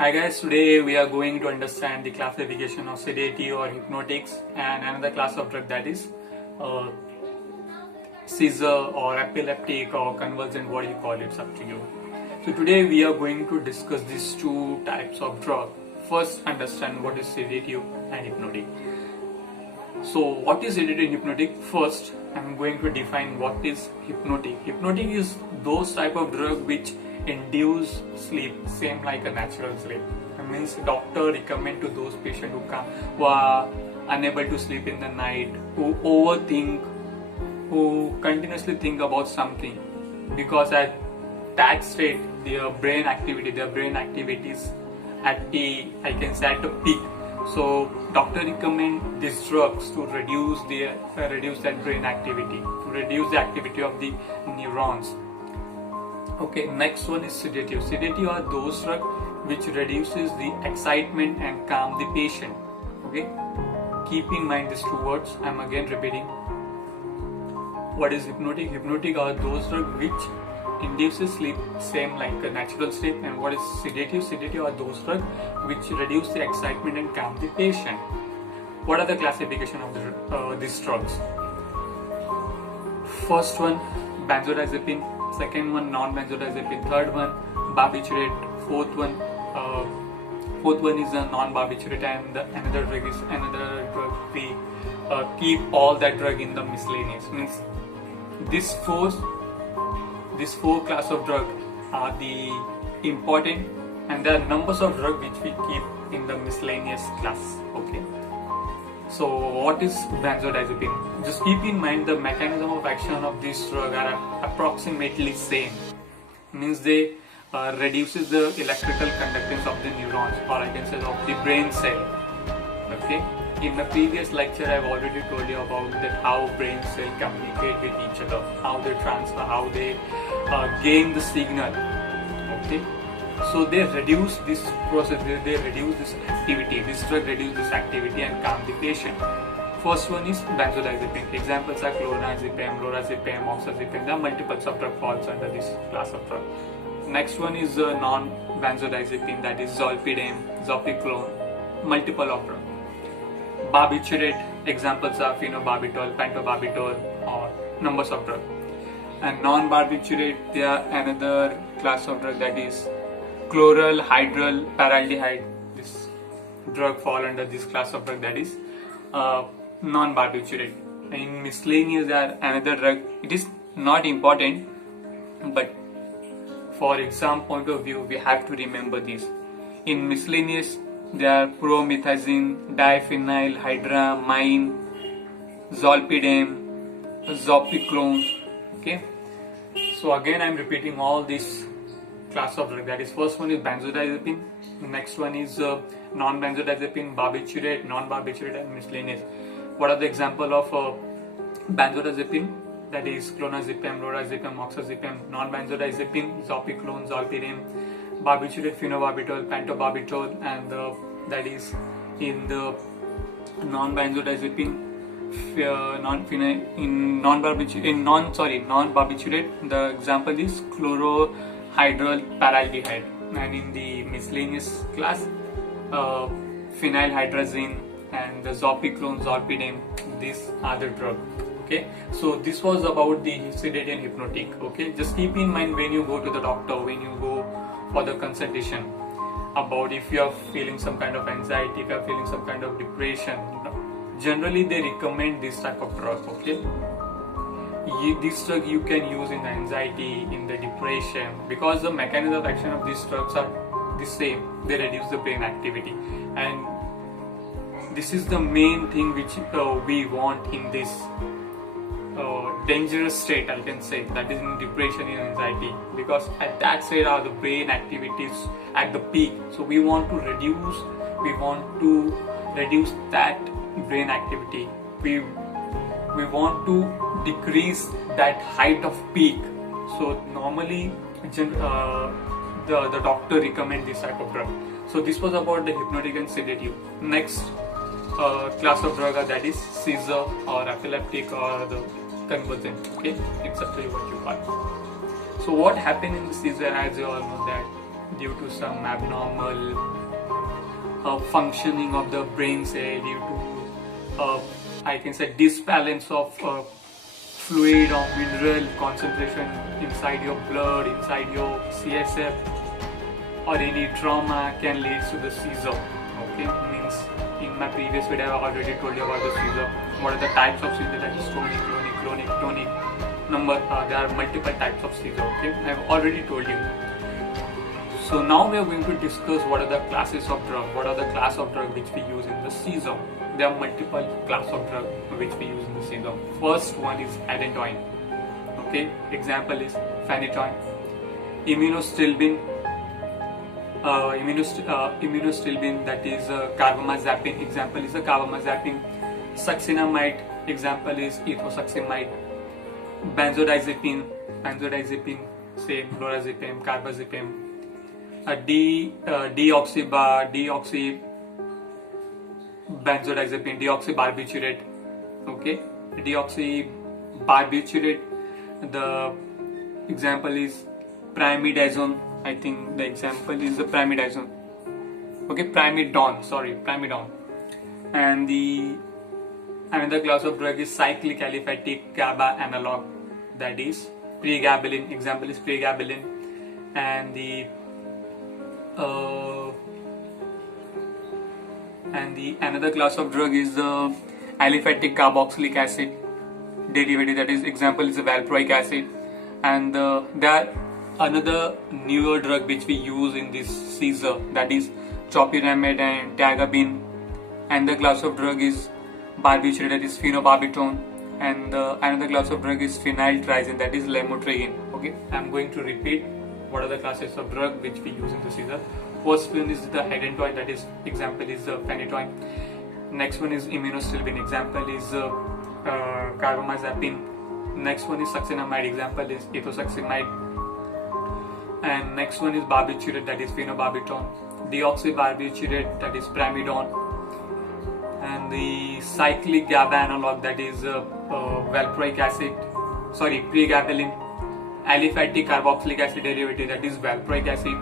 Hi guys, today we are going to understand the classification of sedative or hypnotics and another class of drug, that is uh, seizure or epileptic or convulsant, what you call it, it's up to you. So today we are going to discuss these two types of drug. First, understand what is sedative and hypnotic. So what is sedative and hypnotic? First, I'm going to define what is hypnotic. Hypnotic is those type of drug which induce sleep, same like a natural sleep. That means doctor recommend to those patients who are unable to sleep in the night, who overthink, who continuously think about something, because at that state their brain activity is at the peak. So doctor recommend these drugs to reduce that brain activity, to reduce the activity of the neurons. Okay, next one is sedative. Sedative are those drugs which reduces the excitement and calm the patient. Okay, keep in mind these two words. I'm again repeating. What is hypnotic? Hypnotic are those drugs which induces sleep, same like a natural sleep. And what is sedative? Sedative are those drugs which reduce the excitement and calm the patient. What are the classification of these drugs? First one, benzodiazepine. Second one, non-benzodiazepine. Third one, barbiturate. Fourth one is a non-barbiturate, and another drug we keep all that drug in the miscellaneous. Means these four class of drug are the important, and there are numbers of drug which we keep in the miscellaneous class. Okay. So what is benzodiazepine? Just keep in mind the mechanism of action of this drug are approximately same. Means they reduces the electrical conductance of the neurons, or I can say of the brain cell. Okay. In the previous lecture, I've already told you about that how brain cell communicate with each other, how they transfer, how they gain the signal. Okay. So they reduce this process, they reduce this activity. This drug reduces this activity and calm the patient. First one is benzodiazepine. Examples are clonazepam, lorazepam, oxazepam. There are multiple drug falls under this class of drug. Next one is non-benzodiazepine, that is zolpidem, zopiclone, multiple of drug. Barbiturate, examples are phenobarbital, pentobarbital, or numbers of drug. And non-barbiturate, they are another class of drug, that is chloral, hydral, paraldehyde. This drug fall under this class of drug, that is non-barbiturate. In miscellaneous, there are another drug. It is not important, but for exam point of view, we have to remember this. In miscellaneous, there are promethazine, diphenyl, hydramine, zolpidem, zopiclone. Okay. So again, I'm repeating all these class of drug. That is, first one is benzodiazepine. Next one is non-benzodiazepine, barbiturate, non-barbiturate, and miscellaneous. What are the example of benzodiazepine? That is clonazepam, lorazepam, oxazepam. Non-benzodiazepine, zopiclone, zolpidem. Barbiturate, phenobarbital, pentobarbital, and that is in the non-benzodiazepine. Non-barbiturate, the example is chlorohydral paraldehyde, and in the miscellaneous class, phenylhydrazine and the zopiclone, zolpidem. These are the drug. Okay, so this was about the sedative and hypnotic. Okay, just keep in mind when you go to the doctor, when you go for the consultation, about if you are feeling some kind of anxiety, if you are feeling some kind of depression, generally they recommend this type of drug. Okay, this drug you can use in the anxiety, in the depression, because the mechanism of action of these drugs are the same. They reduce the brain activity, and this is the main thing which we want in this dangerous state, I can say, that is in depression and anxiety, because at that state are the brain activities at the peak. So we want to reduce that brain activity. We want to decrease that height of peak. So normally the doctor recommend this type of drug. So this was about the hypnotic and sedative. Next class of drug, that is seizure or epileptic or the convulsant. Okay, it's up to you what you call. So what happened in the seizure, as you all know that due to some abnormal functioning of the brain, say due to I can say disbalance of fluid or mineral concentration inside your blood, inside your CSF, or any trauma can lead to the seizure. Okay, means in my previous video I already told you about the seizure. What are the types of seizure? That is tonic, clonic, tonic. There are multiple types of seizure. Okay, I have already told you. So now we are going to discuss what are the classes of drug. What are the class of drug which we use in the seizure? There are multiple class of drug which we use in the seizure. First one is adenine. Okay, example is phenytoin. Immunostilbene. Immunostilbene, that is carbamazepine. Example is a carbamazepine. Succinimide. Example is ethosuximide. Benzodiazepine. Same. Lorazepam, carbazepam. Benzodiazepine, deoxybarbiturate. Okay, deoxybarbiturate. The example is primidazole. I think the example is the primidazole. Okay, primidone. And the another class of drug is cyclic aliphatic GABA analog, that is pregabalin. Example is pregabalin. And the another class of drug is the aliphatic carboxylic acid derivative, that is example is the valproic acid. And there are another newer drug which we use in this seizure, that is topiramate and tiagabine. And the class of drug is barbiturate, that is phenobarbital. And another class of drug is phenyltrizine, that is lamotrigine. Okay, I am going to repeat what are the classes of drug which we use in the seizure. First one is the adenine, that is example is phenytoin. Next one is immunostilbene, example is carbamazepine. Next one is succinimide, example is ethosuximide. And next one is barbiturate, that is phenobarbital. Deoxybarbiturate, that is primidone. And the cyclic GABA analog, that is valproic acid, pregabalin. Aliphatic carboxylic acid derivative, that is valproic acid.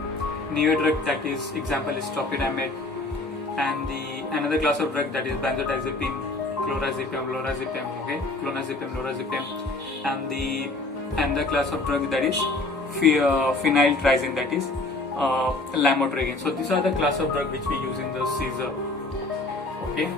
Newer drug, that is example is topiramate. And the another class of drug, that is benzodiazepine, clonazepam. Okay, clonazepam. And the another class of drug, that is phenyltrizine, that is lamotrigine. So these are the class of drug which we use in the seizure. Okay.